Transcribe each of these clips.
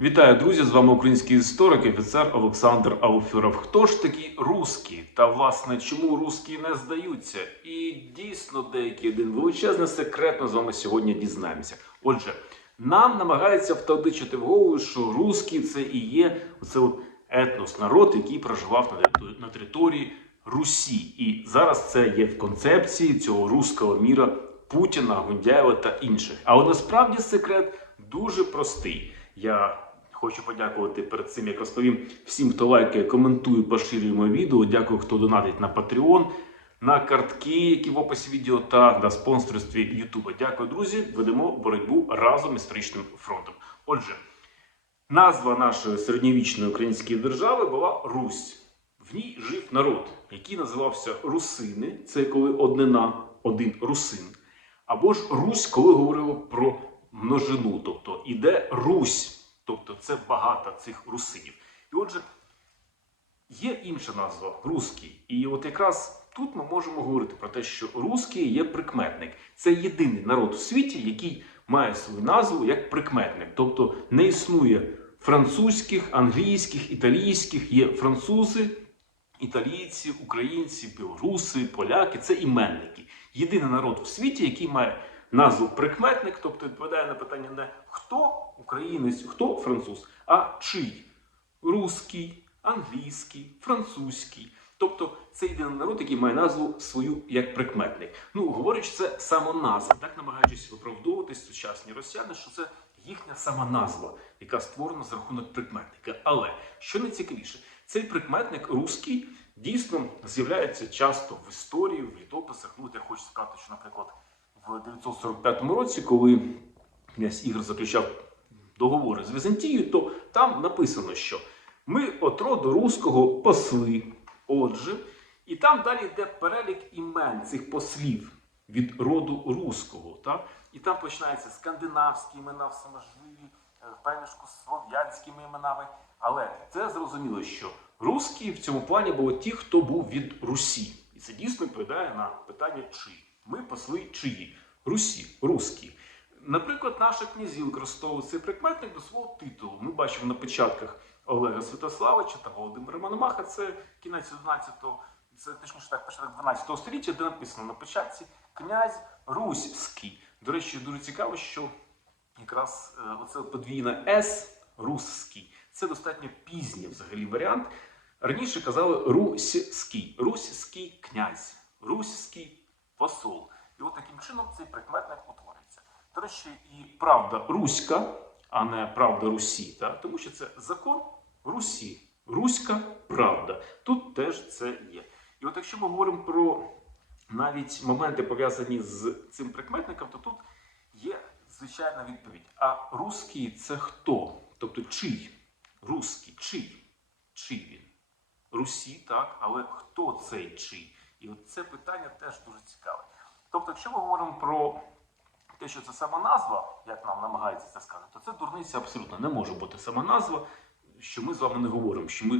Вітаю, друзі! З вами український історик, офіцер Олександр Ауфюров. Хто ж такі русські? Та власне, чому русські не здаються? І дійсно деякий один величезний секрет ми з вами сьогодні дізнаємося. Отже, нам намагаються втадичити в голову, що русські це і є оце от етнос, народ, який проживав на території Русі. І зараз це є в концепції цього руського міра Путіна, Гундяєва та інших. Але насправді секрет дуже простий. Я хочу подякувати перед цим, як розповім всім, хто лайкає, коментує, поширює моє відео. Дякую, хто донатить на Patreon, на картки, які в описі відео, та на спонсорстві Ютуба. Дякую, друзі. Ведемо боротьбу разом із історичним фронтом. Отже, назва нашої середньовічної української держави була Русь. В ній жив народ, який називався Русини. Це коли однина, один русин. Або ж Русь, коли говорили про множину, тобто іде Русь, тобто це багато цих русинів. І отже, є інша назва русський. І от якраз тут ми можемо говорити про те, що русський є прикметник. Це єдиний народ у світі, який має свою назву як прикметник. Тобто не існує французьких, англійських, італійських, є французи, італійці, українці, білоруси, поляки це іменники. Єдиний народ в світі, який має назву прикметник, тобто відповідає на питання не хто українець, хто француз, а чий русський, англійський, французький. Тобто це єдиний народ, який має назву свою як прикметник. Ну, говорячи, це самоназва, так намагаючись виправдовуватись сучасні росіяни, що це їхня самоназва, яка створена за рахунок прикметника. Але що найцікавіше, цей прикметник русський дійсно з'являється часто в історії, в літописах. Ну, я хочу сказати, що, наприклад, в 945 році, коли князь Ігор заключав договори з Візантією, то там написано, що ми от роду руського посли. Отже, і там далі йде перелік імен цих послів від роду руського. Так? І там починаються скандинавські імена в саможиві, е, перемішку з слов'янськими іменами. Але це зрозуміло, що русські в цьому плані були ті, хто був від Русі. І це дійсно відповідає на питання чи. Ми посли чиї? Русі, русські. Наприклад, наші князі використовували цей прикметник до свого титулу. Ми бачимо на печатках Олега Святославича та Володимира Мономаха. Це кінець 11-го, це точніше так, початок 12 століття, де написано на печатці князь Руський. До речі, дуже цікаво, що якраз е, оце подвійне С русський. Це достатньо пізній взагалі варіант. Раніше казали руський, руський князь, руський посол. І от таким чином цей прикметник утворюється. До речі, і правда руська, а не правда Русі, та? тому що це закон Русі, руська правда. Тут теж це є. І от якщо ми говоримо про навіть моменти пов'язані з цим прикметником, то тут є звичайна відповідь. А русський це хто? Тобто чий? Русський, чий? Чий він? Русі, так, але хто цей чий? І от це питання теж дуже цікаве. Тобто, якщо ми говоримо про те, що це сама назва, як нам намагаються це сказати, то це дурниця абсолютно не може бути сама назва, що ми з вами не говоримо, що ми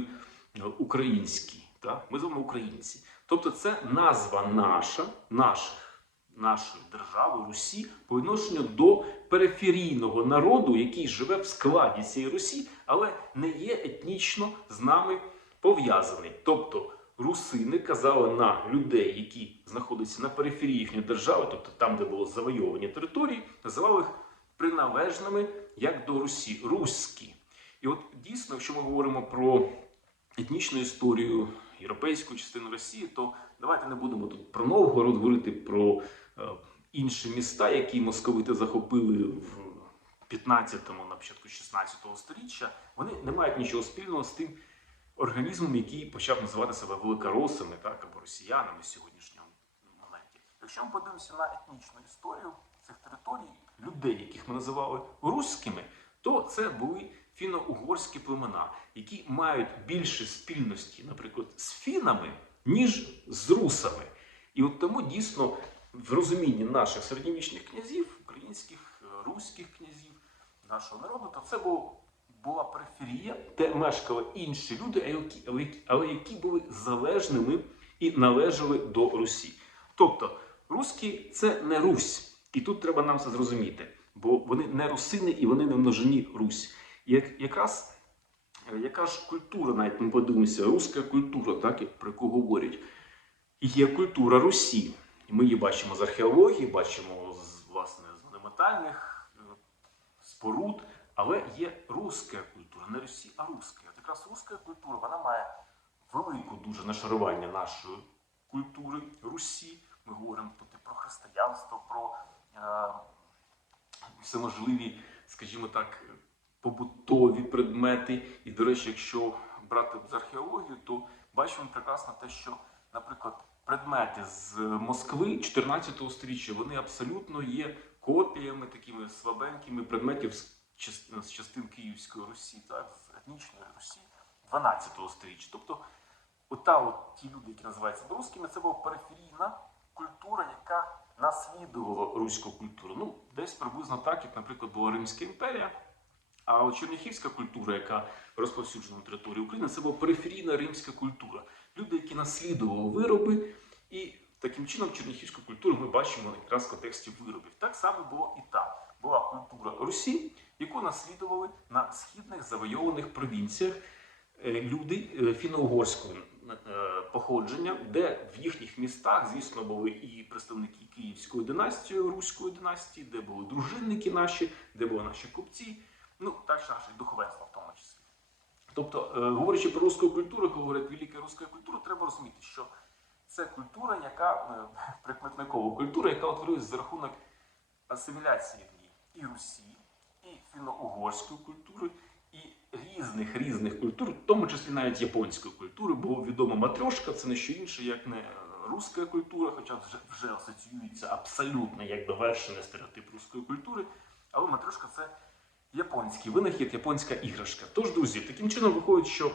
е, українські, так? ми з вами українці. Тобто, це назва наша, наших, нашої держави Русі по відношенню до периферійного народу, який живе в складі цієї Русі, але не є етнічно з нами пов'язаний. Тобто русини казали на людей, які знаходяться на периферії їхньої держави, тобто там, де були завойовані території, називали їх приналежними як до Русі, руські. І от дійсно, якщо ми говоримо про етнічну історію європейську частину Росії, то давайте не будемо тут про Новгород говорити про е, інші міста, які московити захопили в 15-му, на початку 16-го сторіччя. Вони не мають нічого спільного з тим організмом, який почав називати себе великоросами, так або росіянами сьогоднішньому моменті. Якщо ми подивимося на етнічну історію цих територій, людей, яких ми називали руськими, то це були фіно-угорські племена, які мають більше спільності, наприклад, з фінами, ніж з русами. І от тому дійсно в розумінні наших середньовічних князів, українських, е, руських князів, нашого народу, то це був була периферія, де мешкали інші люди, але які- були залежними і належали до Русі. Тобто, русські це не Русь. І тут треба нам це зрозуміти, бо вони не русини і вони не множині Русь. як, якраз е, яка ж культура, навіть ми подивимося, руська культура, так, про яку говорять, є культура Русі. І ми її бачимо з археології, бачимо з власне з монументальних е, споруд, але є руська культура, не Русі, а руська. От якраз руська культура вона має велику дуже нашарування нашої культури Русі. Ми говоримо тут і про християнство, про е, всеможливі, скажімо так, побутові предмети. І, до речі, якщо брати з археологію, то бачимо прекрасно те, що, наприклад, предмети з Москви 14 століття, вони абсолютно є копіями такими слабенькими предметів частин, з частин Київської Русі, так, з етнічної Русі 12 століття. Тобто, ота от ті люди, які називаються русскими, це була периферійна культура, яка наслідувала руську культуру. Ну, десь приблизно так, як, наприклад, була Римська імперія. А от культура, яка розповсюджена на території України, це була периферійна римська культура. Люди, які наслідували вироби, і таким чином черніхівську культуру ми бачимо якраз в контексті виробів. Так само було і там. Була культура Русі, яку наслідували на східних завойованих провінціях е, люди е, фіно-угорського е, походження, де в їхніх містах, звісно, були і представники Київської династії, Руської династії, де були дружинники наші, де були наші купці, ну так ж наше духовенство в тому числі. Тобто, говорячи про руську культуру, як говорять велика руська культура, треба розуміти, що це культура, яка прикметникова культура, яка утворилась за рахунок асиміляції в ній і Русі, і фіно-угорської культури, і різних різних культур, в тому числі навіть японської культури, бо відома матрьошка це не що інше, як не руська культура, хоча вже, вже асоціюється абсолютно як довершений стереотип руської культури. Але матрьошка це японський винахід, японська іграшка. Тож, друзі, таким чином виходить, що е,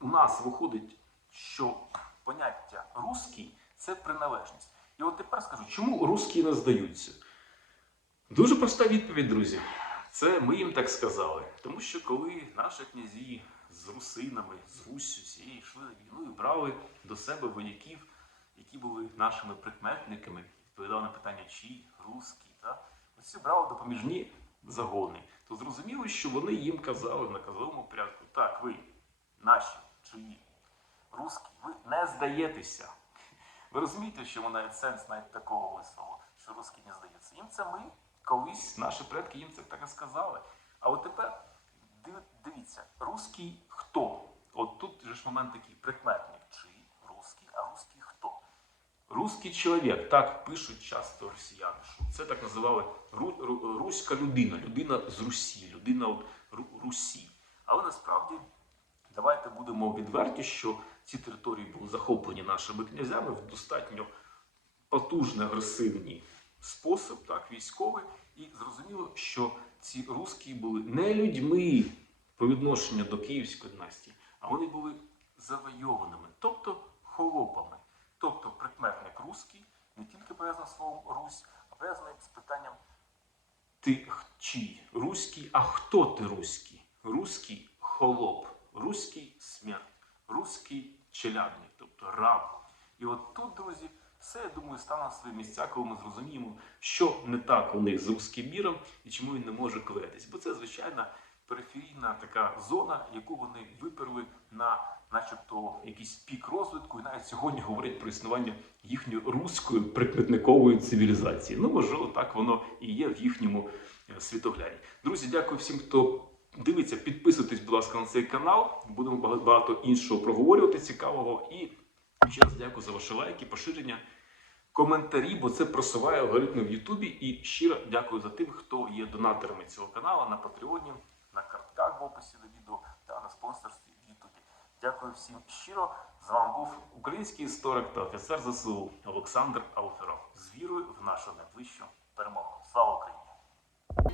у нас виходить, що поняття русський це приналежність. І от тепер скажу, чому русські не здаються? Дуже проста відповідь, друзі. Це ми їм так сказали. Тому що коли наші князі з русинами, з Руссю, цієї йшли на війну і брали до себе вояків, які були нашими прикметниками, відповідали на питання, чий, русський, та? Ось брали допоміжні загони, то зрозуміло, що вони їм казали в наказовому порядку, так, ви, наші, чиї, русські, ви не здаєтеся. Ви розумієте, що вона сенс навіть такого вислову, що русські не здаються. Їм це ми, колись наші предки їм це так і сказали. А от тепер дивіться, русський хто? От тут же ж момент такий прикметник, чий русський, а русський хто? Русський чоловік, так пишуть часто росіяни, що це так називали ру, ру- руська людина, людина з Русі, людина от Ру- Русі. Але насправді давайте будемо відверті, що ці території були захоплені нашими князями в достатньо потужний агресивний спосіб, так, військовий. І зрозуміло, що ці русські були не людьми по відношенню до Київської династії, а вони були завойованими, тобто холопами. Тобто прикметник русський не тільки пов'язаний з словом Русь, а пов'язаний з питанням ти чий? Руський, а хто ти руський? Руський холоп, руський смерть, руський челядник, тобто раб. І от тут, друзі, все, я думаю, стане на свої місця, коли ми зрозуміємо, що не так у них з руським міром і чому він не може клеїтись. Бо це звичайна периферійна така зона, яку вони виперли на начебто якийсь пік розвитку, і навіть сьогодні говорять про існування їхньої руської прикметникової цивілізації. Ну, можливо, так воно і є в їхньому е, світогляді. Друзі, дякую всім, хто дивиться. Підписуйтесь, будь ласка, на цей канал. Будемо багато іншого проговорювати цікавого. І ще раз дякую за ваші лайки, поширення. Коментарі, бо це просуває алгоритми в Ютубі. І щиро дякую за тим, хто є донаторами цього каналу на Патреоні, на картках в описі до відео та на спонсорстві в Ютубі. Дякую всім щиро. З вами був український історик та офіцер ЗСУ Олександр Ауферов. З вірою в нашу найближчу перемогу. Слава Україні!